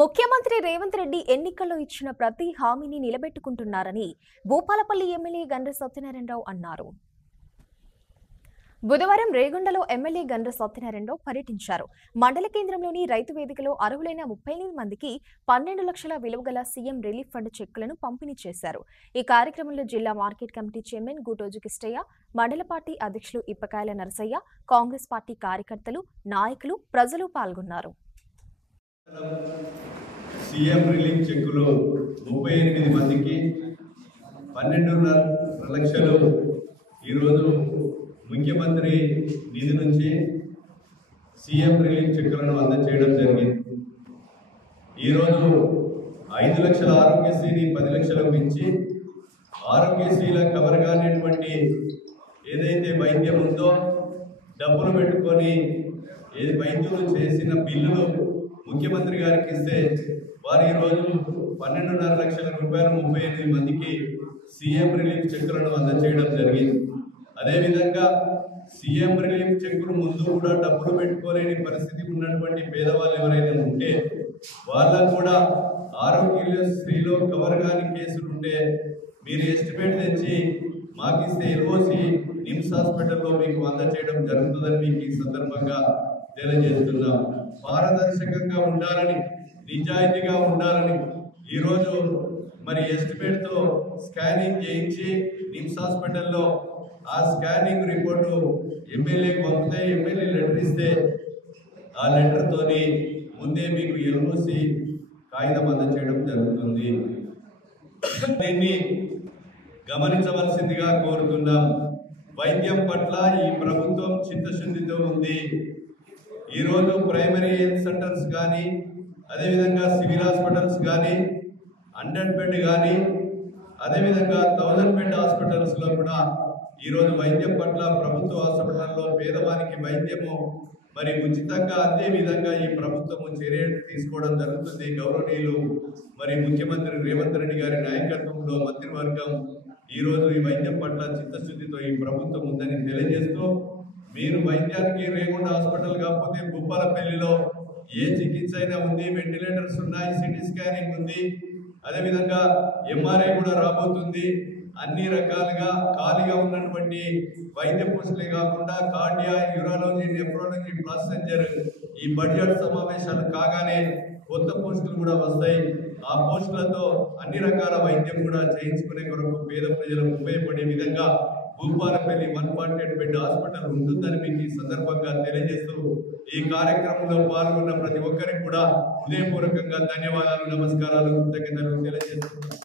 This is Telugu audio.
ముఖ్యమంత్రి రేవంత్ రెడ్డి ఎన్నికల్లో ఇచ్చిన ప్రతి హామీని నిలబెట్టుకుంటున్నారని భూపాలపల్లి ఎమ్మెల్యే గండ్ర సత్యనారాయణరావు అన్నారు. బుధవారం రేగొండలో ఎమ్మెల్యే గండ్ర సత్యనారాయణరావు పర్యటించారు. మండల కేంద్రంలోని రైతు వేదికలో అర్హులైన 38 మందికి 12 లక్షల విలువగల సీఎం రిలీఫ్ ఫండ్ చెక్కులను పంపిణీ చేశారు. ఈ కార్యక్రమంలో జిల్లా market committee chairman Gutoju Kishtaiah, మండల పార్టీ అధ్యక్షులు ఇప్పకాయల నరసయ్య, కాంగ్రెస్ పార్టీ కార్యకర్తలు, నాయకులు, ప్రజలు పాల్గొన్నారు. సీఎం రిలీఫ్ చెక్కులు 38 మందికి 12.5 లక్షలు ఈరోజు ముఖ్యమంత్రి నిధి నుంచి సీఎం రిలీఫ్ చెక్కులను అందజేయడం జరిగింది. ఈరోజు 5 లక్షల ఆరోగ్యశ్రీని 10 లక్షలకు పెంచి ఆరోగ్యశ్రీల కవర్ కానిటువంటి ఏదైతే వైద్యం ఉందో డబ్బులు పెట్టుకొని వైద్యులు చేసిన బిల్లులు ముఖ్యమంత్రి గారికి ఇస్తే వారు ఈరోజు 12.5 లక్షల రూపాయలు 38 మందికి సీఎం రిలీఫ్ చెక్కులను అందజేయడం జరిగింది. అదేవిధంగా సీఎం రిలీఫ్ చెక్కులు ముందు కూడా డబ్బులు పెట్టుకోలేని పరిస్థితి ఉన్నటువంటి పేదవాళ్ళు ఎవరైనా ఉంటే వాళ్ళకు కూడా ఆరోగ్యశ్రీలో కవర్ కాని కేసులు ఉంటే మీరు ఎస్టిమేట్ తెచ్చి మాకిస్తే ఎల్ఓసి నిమ్స్ హాస్పిటల్లో మీకు అందజేయడం జరుగుతుందని మీకు ఈ సందర్భంగా తెలియజేస్తున్నాం. పారదర్శకంగా ఉండాలని, నిజాయితీగా ఉండాలని ఈరోజు మరి ఎస్టిమేట్తో స్కానింగ్ చేయించి నిమ్స్ హాస్పిటల్లో ఆ స్కానింగ్ రిపోర్టు ఎమ్మెల్యేకి పంపితే ఎమ్మెల్యే లెటర్ ఇస్తే ఆ లెటర్తోని ముందే మీకు ఎల్ఓసి కాగితం అందజేయడం జరుగుతుంది. దీన్ని గమనించవలసిందిగా కోరుతున్నాం. వైద్యం పట్ల ఈ ప్రభుత్వం చిత్తశుద్ధితో ఉంది. ఈరోజు ప్రైమరీ హెల్త్ సెంటర్స్ కానీ, అదేవిధంగా సివిల్ హాస్పిటల్స్ కానీ, 100 బెడ్ కానీ, అదేవిధంగా 1000 బెడ్ హాస్పిటల్స్లో కూడా ఈరోజు వైద్యం పట్ల ప్రభుత్వ హాస్పిటల్లో పేదవానికి వైద్యము మరి ఉచితంగా అందే విధంగా ఈ ప్రభుత్వము చర్యలు తీసుకోవడం జరుగుతుంది. గౌరవనీయులు మరి ముఖ్యమంత్రి రేవంత్ రెడ్డి గారి నాయకత్వంలో మంత్రివర్గం ఈరోజు ఈ వైద్యం పట్ల చిత్తశుద్ధితో ఈ ప్రభుత్వం ఉందని తెలియజేస్తూ, మీరు వైద్యానికి రేగొండ హాస్పిటల్ కాకపోతే భూపాలపల్లిలో ఏ చికిత్స అయినా ఉంది, వెంటిలేటర్స్ ఉన్నాయి, సిటీ స్కానింగ్ ఉంది, అదేవిధంగా ఎంఆర్ఐ కూడా రాబోతుంది. అన్ని రకాలుగా ఖాళీగా ఉన్నటువంటి వైద్య పోస్టులే కాకుండా కార్డియా, యూరాలజీ, నెఫ్రాలజీ, ప్లాసెంజర్ ఈ బడ్జెట్ సమావేశాలు కాగానే కొత్త పోస్టులు కూడా వస్తాయి. ఆ పోస్టులతో అన్ని రకాల వైద్యం కూడా చేయించుకునే కొరకు పేద ప్రజలకు ఉపయోగపడే విధంగా భూపాలపల్లి 148 బెడ్ హాస్పిటల్ ఉంటుందని మీకు ఈ సందర్భంగా తెలియజేస్తూ, ఈ కార్యక్రమంలో పాల్గొన్న ప్రతి ఒక్కరికి కూడా హృదయపూర్వకంగా ధన్యవాదాలు, నమస్కారాలు, కృతజ్ఞతలు తెలియజేస్తున్నాను.